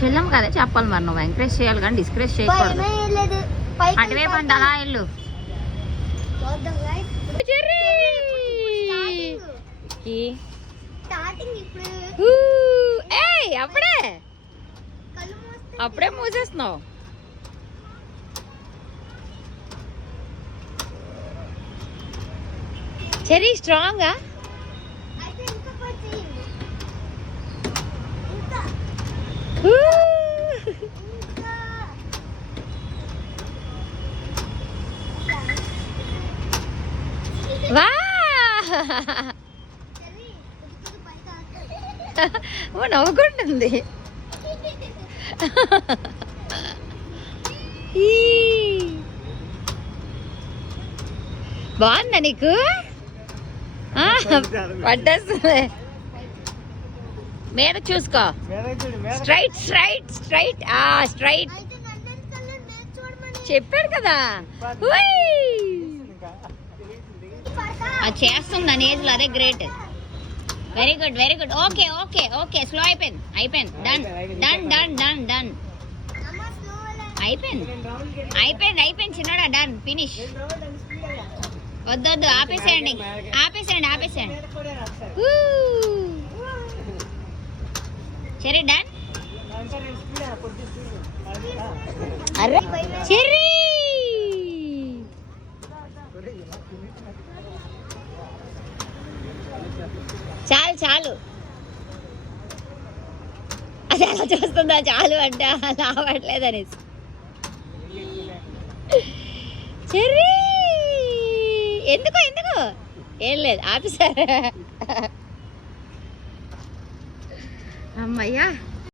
చెల్లం కదా చెప్పాలి మరి, నువ్వు ఎంకరేజ్ చేయాలి కానీ డిస్కరేజ్ చేయకూడదు. అటువైపు అంటే అలా వెళ్ళు. అప్పుడే మూసేస్తున్నావు. చెరీ స్ట్రాంగా. వా నవ్వుకుంటుంది. బాగుందా నీకు? పట్టేస్తుంది. మీద చూసుకో. స్ట్రైట్ స్ట్రైట్ స్ట్రైట్ స్ట్రైట్ చెప్పారు కదా. అది చేస్తుంది అని ఏజ్ లో, అదే great. Very good very good. Okay okay okay slow అయిపోయింది అయిపోయింది. Done done done done done అయిపోయింది అయిపోయింది అయిపోయింది చిన్నడా. Done finish. వద్దొద్దు ఆపేసేయండి ఆపేసేయండి ఆపేసేయండి. సరే డన్. అరే చెర్రీ చాలు చాలు. అది ఎలా చూస్తుందా చాలు అంటే అలా అవ్వట్లేదు అనేసి. చెర్రీ ఎందుకు ఎందుకు ఏం లేదు ఆపేసారు. అమ్మయ్యా.